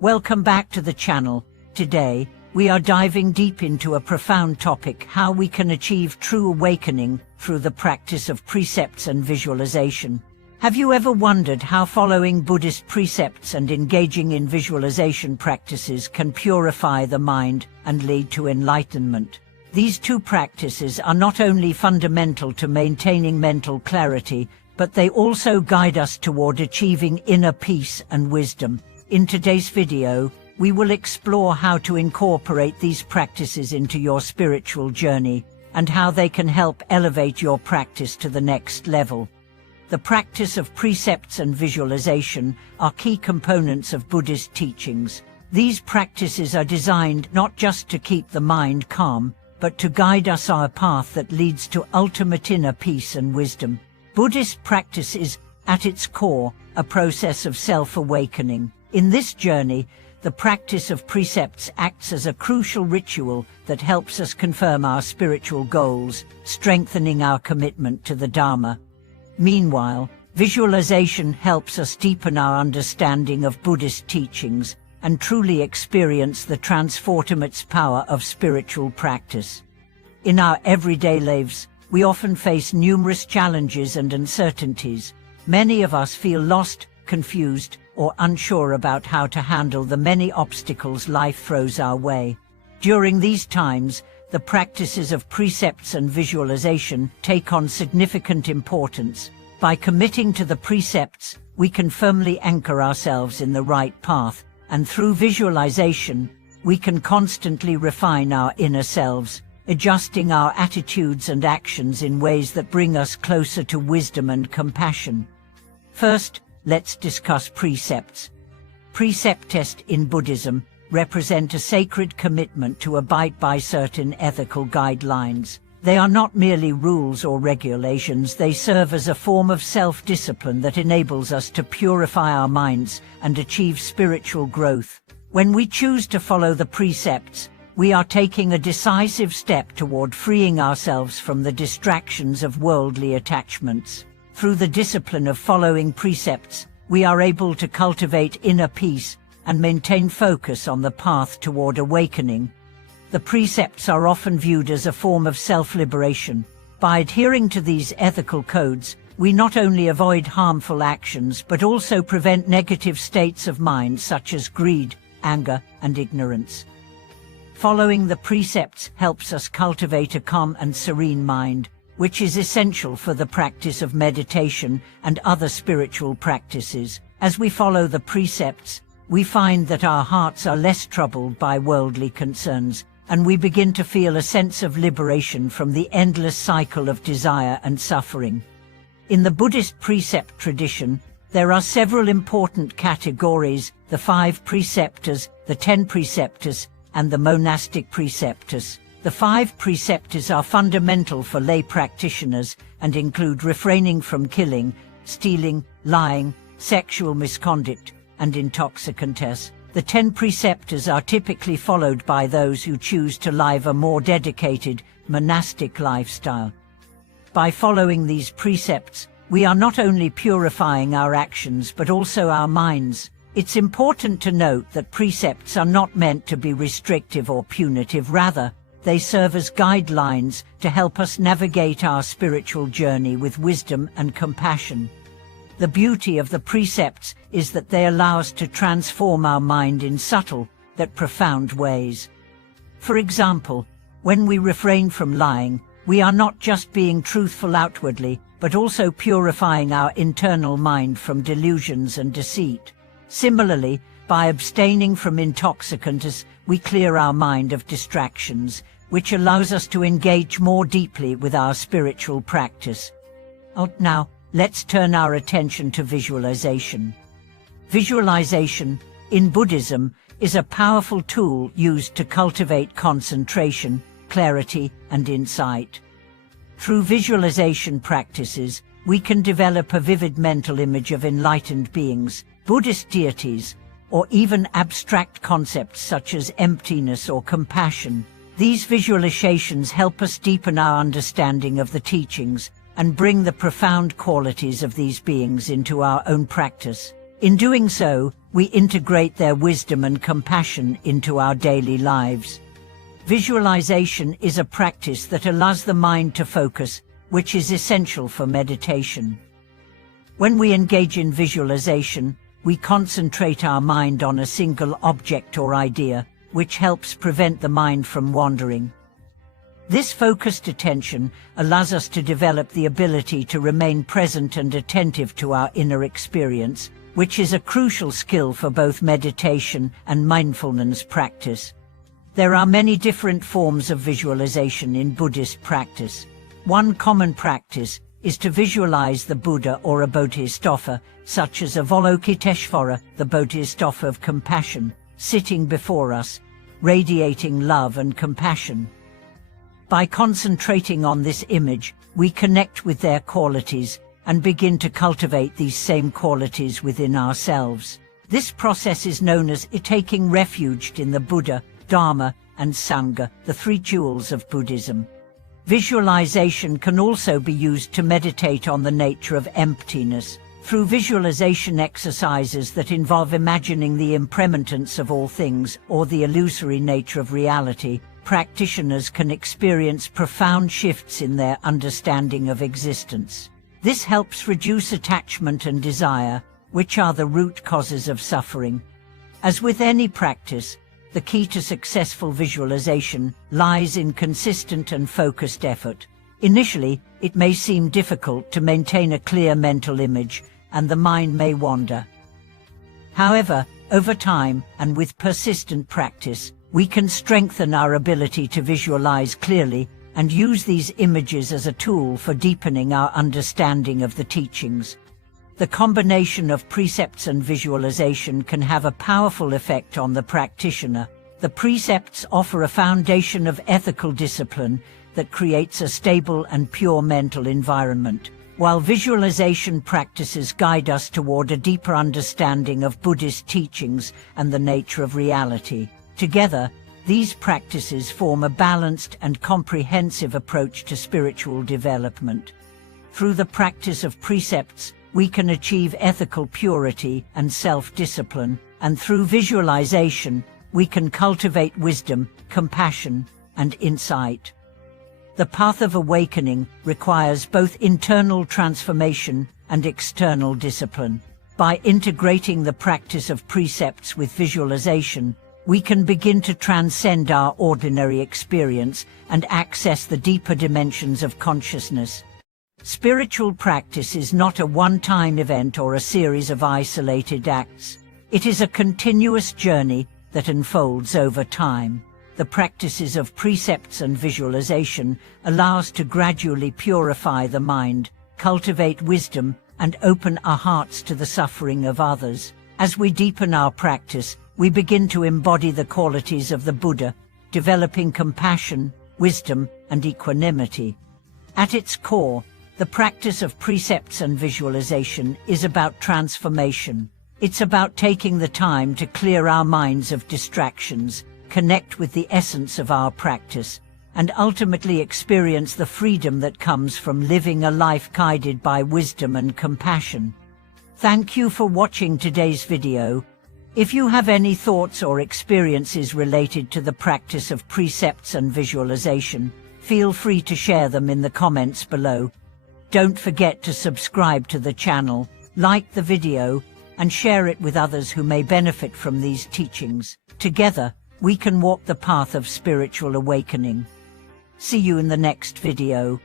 Welcome back to the channel. Today, we are diving deep into a profound topic: how we can achieve true awakening through the practice of precepts and visualization. Have you ever wondered how following Buddhist precepts and engaging in visualization practices can purify the mind and lead to enlightenment? These two practices are not only fundamental to maintaining mental clarity, but they also guide us toward achieving inner peace and wisdom. In today's video, we will explore how to incorporate these practices into your spiritual journey and how they can help elevate your practice to the next level. The practice of precepts and visualization are key components of Buddhist teachings. These practices are designed not just to keep the mind calm, but to guide us on a path that leads to ultimate inner peace and wisdom. Buddhist practice is, at its core, a process of self-awakening. In this journey, the practice of precepts acts as a crucial ritual that helps us confirm our spiritual goals, strengthening our commitment to the Dharma. Meanwhile, visualization helps us deepen our understanding of Buddhist teachings and truly experience the transformative power of spiritual practice. In our everyday lives, we often face numerous challenges and uncertainties. Many of us feel lost, confused, or unsure about how to handle the many obstacles life throws our way. During these times, the practices of precepts and visualization take on significant importance. By committing to the precepts, we can firmly anchor ourselves in the right path, and through visualization, we can constantly refine our inner selves, adjusting our attitudes and actions in ways that bring us closer to wisdom and compassion. First, let's discuss precepts. Precepts in Buddhism represent a sacred commitment to abide by certain ethical guidelines. They are not merely rules or regulations, they serve as a form of self-discipline that enables us to purify our minds and achieve spiritual growth. When we choose to follow the precepts, we are taking a decisive step toward freeing ourselves from the distractions of worldly attachments. Through the discipline of following precepts, we are able to cultivate inner peace and maintain focus on the path toward awakening. The precepts are often viewed as a form of self-liberation. By adhering to these ethical codes, we not only avoid harmful actions but also prevent negative states of mind such as greed, anger, and ignorance. Following the precepts helps us cultivate a calm and serene mind, which is essential for the practice of meditation and other spiritual practices. As we follow the precepts, we find that our hearts are less troubled by worldly concerns, and we begin to feel a sense of liberation from the endless cycle of desire and suffering. In the Buddhist precept tradition, there are several important categories: the 5 preceptors, the 10 preceptors, and the monastic preceptors. The 5 preceptors are fundamental for lay practitioners and include refraining from killing, stealing, lying, sexual misconduct, and intoxicants. The 10 preceptors are typically followed by those who choose to live a more dedicated, monastic lifestyle. By following these precepts, we are not only purifying our actions but also our minds. It's important to note that precepts are not meant to be restrictive or punitive. Rather, they serve as guidelines to help us navigate our spiritual journey with wisdom and compassion. The beauty of the precepts is that they allow us to transform our mind in subtle, yet profound ways. For example, when we refrain from lying, we are not just being truthful outwardly, but also purifying our internal mind from delusions and deceit. Similarly, by abstaining from intoxicants, we clear our mind of distractions, which allows us to engage more deeply with our spiritual practice. Now, let's turn our attention to visualization. Visualization, in Buddhism, is a powerful tool used to cultivate concentration, clarity, and insight. Through visualization practices, we can develop a vivid mental image of enlightened beings, Buddhist deities, or even abstract concepts such as emptiness or compassion. These visualizations help us deepen our understanding of the teachings and bring the profound qualities of these beings into our own practice. In doing so, we integrate their wisdom and compassion into our daily lives. Visualization is a practice that allows the mind to focus, which is essential for meditation. When we engage in visualization, we concentrate our mind on a single object or idea, which helps prevent the mind from wandering. This focused attention allows us to develop the ability to remain present and attentive to our inner experience, which is a crucial skill for both meditation and mindfulness practice. There are many different forms of visualization in Buddhist practice. One common practice is to visualize the Buddha or a bodhisattva, such as Avalokiteshvara, the bodhisattva of compassion, sitting before us, radiating love and compassion. By concentrating on this image, we connect with their qualities and begin to cultivate these same qualities within ourselves. This process is known as taking refuge in the Buddha, Dharma, and Sangha, the three jewels of Buddhism. Visualization can also be used to meditate on the nature of emptiness. Through visualization exercises that involve imagining the impermanence of all things or the illusory nature of reality, practitioners can experience profound shifts in their understanding of existence. This helps reduce attachment and desire, which are the root causes of suffering. As with any practice, the key to successful visualization lies in consistent and focused effort. Initially, it may seem difficult to maintain a clear mental image, and the mind may wander. However, over time, and with persistent practice, we can strengthen our ability to visualize clearly and use these images as a tool for deepening our understanding of the teachings. The combination of precepts and visualization can have a powerful effect on the practitioner. The precepts offer a foundation of ethical discipline that creates a stable and pure mental environment, while visualization practices guide us toward a deeper understanding of Buddhist teachings and the nature of reality. Together, these practices form a balanced and comprehensive approach to spiritual development. Through the practice of precepts, we can achieve ethical purity and self-discipline, and through visualization, we can cultivate wisdom, compassion, and insight. The path of awakening requires both internal transformation and external discipline. By integrating the practice of precepts with visualization, we can begin to transcend our ordinary experience and access the deeper dimensions of consciousness. Spiritual practice is not a one-time event or a series of isolated acts. It is a continuous journey that unfolds over time. The practices of precepts and visualization allow us to gradually purify the mind, cultivate wisdom, and open our hearts to the suffering of others. As we deepen our practice, we begin to embody the qualities of the Buddha, developing compassion, wisdom, and equanimity. At its core, the practice of precepts and visualization is about transformation. It's about taking the time to clear our minds of distractions, connect with the essence of our practice, and ultimately experience the freedom that comes from living a life guided by wisdom and compassion. Thank you for watching today's video. If you have any thoughts or experiences related to the practice of precepts and visualization, feel free to share them in the comments below. Don't forget to subscribe to the channel, like the video, and share it with others who may benefit from these teachings. Together, we can walk the path of spiritual awakening. See you in the next video.